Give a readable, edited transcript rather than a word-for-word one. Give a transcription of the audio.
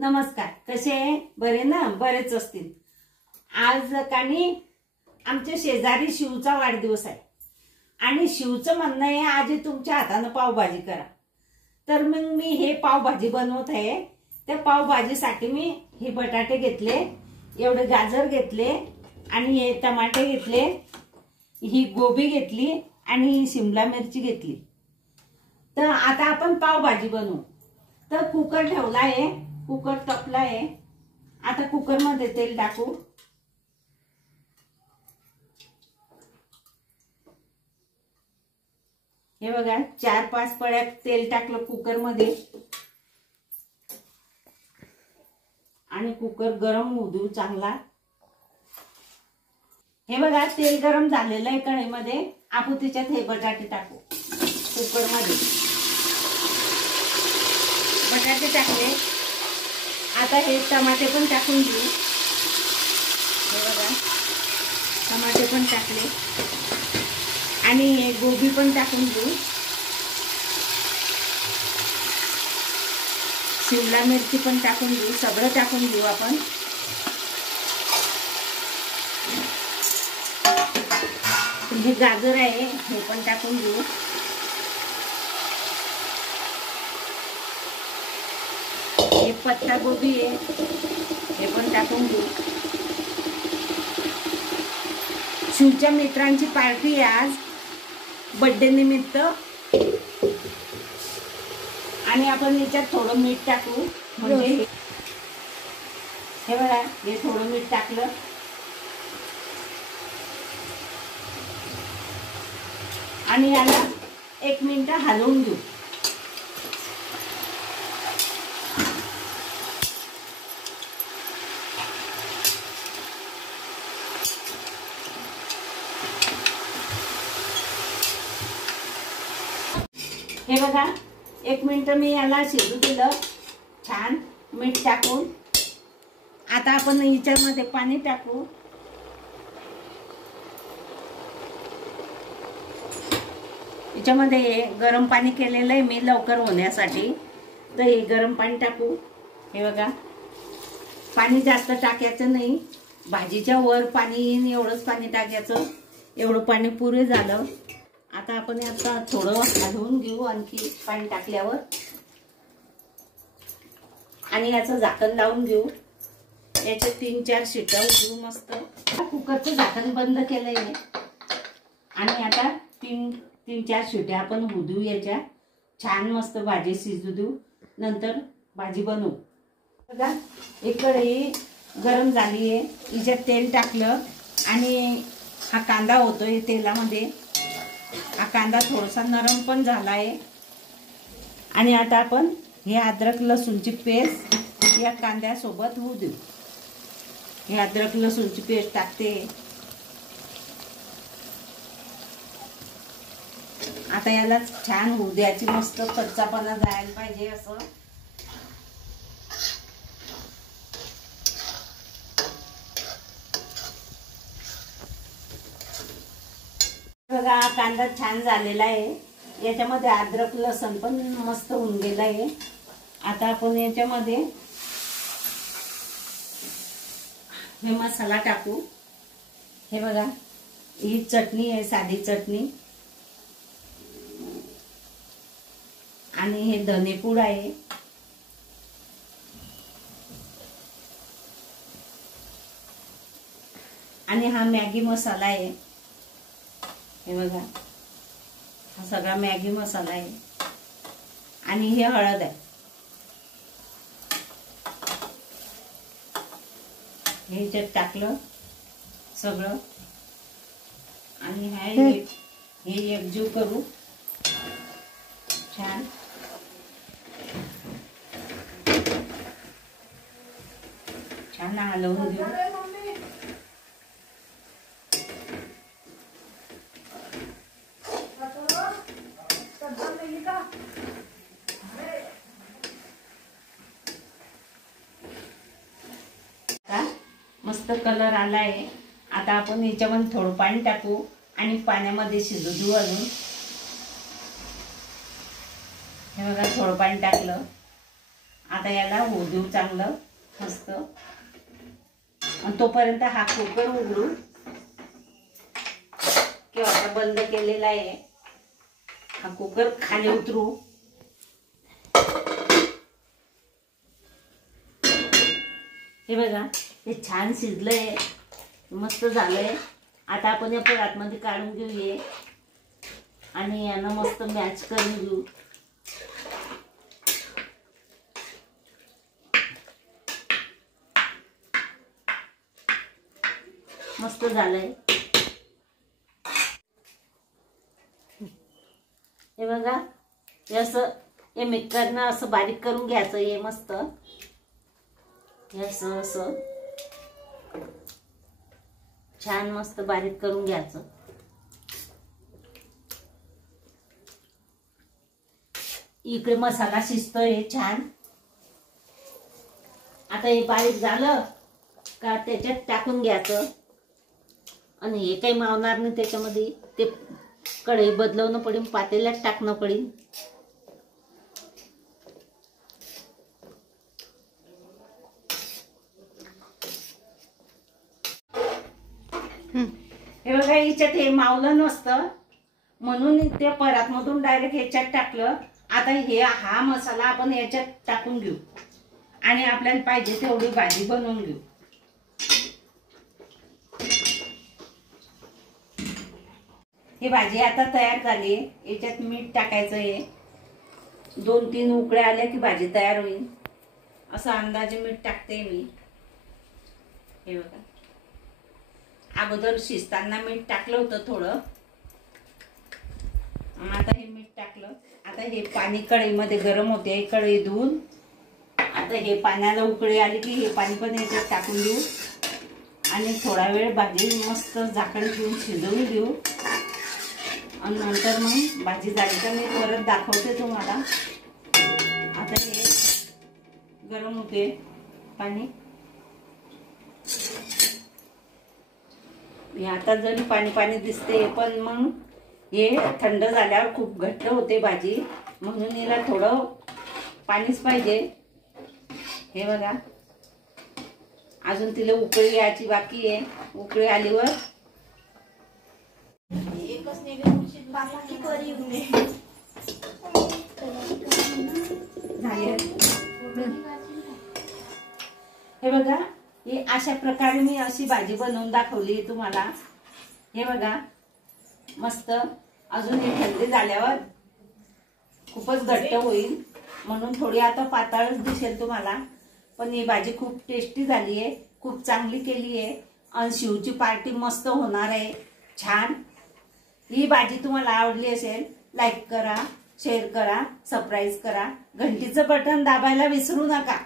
नमस्कार, कसे आहे? बरे ना? बरेच असतील। आज कानी आमच्या शेजारी शिवचा वाढदिवस आहे आणि शिवचं म्हणणं आहे आज तुमच्या हाताने पावभाजी करा। तर मग मी हे पावभाजी बनवत आहे। त्या पावभाजीसाठी मी हे बटाटे घेतले, एवढे गाजर घेतले आणि हे टमाटे घेतले, ही गोबी घेतली आणि ही शिमला मिरची घेतली। तर आता आपण पावभाजी बनवू। तर कुकर ठेवला आहे, कुकर तपला आहे। आता कुकर मध्ये तेल टाकू। हे बघा 4-5 पळ्या तेल टाकलं कुकर मध्ये आणि कुकर गरम होऊ देऊ चांगला। हे बघा तेल गरम झालेलं आहे कढईमध्ये। आपण त्याच्यात हे बटाटे टाकू। कुकर मध्ये बटाटे टाकले। आता हे टमाटे पण टाकून घेऊ। हे बघा टमाटे पण टाकले आणि हे गोबी पण टाकून घेऊ। शिमला मिरची पण टाकून घेऊ, सगळं टाकून घेऊ आपण। हे गाजर आहे हे पण टाकून घेऊ। हे पत्ता गोबी आहे हे पण टाकून घेऊ। शिवच्या मित्रांची पार्टी आहे आज बर्थडे निमित्त आणि आपण याच्यात थोडं मीठ टाकू। म्हणजे हे बघा हे थोडं मीठ टाकलं आणि याला 1 मिनिट हलवून घेऊ। हे बघा 1 मिनिट मी याला शिजू दिलं छान मीठ टाकून। आता आपण याच्यामध्ये पाणी टाकू। याच्यामध्ये गरम पाणी केलेलं आहे मी लवकर होण्यासाठी। तर हे गरम पाणी टाकू। हे बघा पाणी जास्त टाकायचं नाही, भाजीच्या वर पाणी येईन एवढंच पाणी टाकायचं। एवढं पाणी पुरे झालं। आता आपण आता थोडं हलवून घेऊ आणखी पाणी टाकल्यावर आणि याचं झाकण लावून घेऊ। याचे 3-4 शिट्या घेऊ मस्त। कुकरचं झाकण बंद केलंय आणि आता 3-4 शिट्या आपण होऊ देऊ याच्या। छान मस्त भाजी शिजू देऊ, नंतर भाजी बनवू। बघा एक कढई गरम झाली आहे, याच्यात तेल टाकलं आणि हा कांदा होतोय तेलामध्ये। हा कांदा थोडासा नरम पण झाला आहे आणि आता आपण हे अद्रक लसूणची पेस्ट या कांद्यासोबत होऊ देऊ। हे अद्रक लसूणची पेस्ट टाकते। आता याला छान होऊ द्यायची, मस्त कच्चापणा जायला पाहिजे असं। बघा कांदा छान झालेला आहे, याच्यामध्ये अद्रक लसूण पण मस्त होऊन गेला आहे। आता आपण याच्यामध्ये हे मसाला टाकू। हे बघा ही चटणी आहे, साधी चटणी आणि हे धनेपूड आहे आणि हा मॅगी मसाला आहे। हे बघा हा सगळा मॅगी मसाला आहे आणि हे हळद आहे। हे याच्यात टाकलं सगळं आणि हे एकजीव करू छान। छान हलवून देऊ। मस्त कलर आलाय। आता आपण याच्यामध्ये थोडं पाणी टाकू आणि पाण्यामध्ये शिजू देऊ अजून। हे बघा थोडं पाणी टाकलं। आता याला होऊ देऊ चांगलं मस्त, आणि तोपर्यंत हा कुकर उघडू किंवा आता बंद केलेला आहे. हा कुकर खाली उतरू. हे बघा, हे छान शिजलंय, मस्त झालंय. आता आपण या परातमध्ये काढून घेऊया आणि यानं मस्त मॅच करून घेऊ. मस्त झालंय. हे बघा, हे असं हे मिक्सरनं असं बारीक करून घ्यायचं. हे मस्त हे असं असं छान मस्त बारीक करून घ्यायचं. इकडे मसाला शिजतोय छान. आता हे बारीक झालं का त्याच्यात टाकून घ्यायचं, आणि हे काही मावणार नाही त्याच्यामध्ये. ते कढई बदलवणं पडेल, पातेल्यात टाकणं पडेल. हे बघा, हिच्यात हे मावलं नसतं म्हणून ते परातमधून डायरेक्ट ह्याच्यात टाकलं. आता हा मसाला आपण याच्यात टाकून घेऊ आणि आपल्याला पाहिजे तेवढी भाजी बनवून घेऊ. ही भाजी आता तयार झाली. याच्यात मीठ टाकायचं आहे. 2-3 उकळ्या आल्या की भाजी तयार होईल. असं अंदाजे मीठ टाकते मी. हे बघा, अगोदर शिजताना मीठ टाकलं होतं थोडं. आता हे मीठ टाकलं. आता हे पाणी कढईमध्ये गरम होते. कढई धुवून आता हे पाण्याला उकळी आली की हे पाणी पण याच्यात टाकून देऊ आणि थोडा वेळ भाजी मस्त झाकण ठेवून शिजवून देऊ. आणि नंतर मग भाजी झाली तर मी परत दाखवते तुम्हाला. आता हे गरम होते पाणी. आता जरी पाणी पाणी दिसते पण मग हे थंड झाल्यावर खूप घट्ट होते भाजी, म्हणून हिला थोडं पाणीच पाहिजे. हे बघा, अजून तिला उकळी यायची बाकी आहे. उकळी आलीवर हे बघा, हे अशा प्रकारे मी अशी भाजी बनवून दाखवली तुम्हाला. हे बघा मस्त. अजून हे थंडी झाल्यावर खूपच घट्ट होईल म्हणून थोडी आता पातळच दिसेल तुम्हाला. पण ही भाजी खूप टेस्टी झाली आहे, खूप चांगली केली आहे आणि शिवची पार्टी मस्त होणार आहे छान. ही भाजी तुम्हाला आवडली असेल लाईक करा, शेअर करा, सबस्क्राईब करा, घंटीचं बटन दाबायला विसरू नका.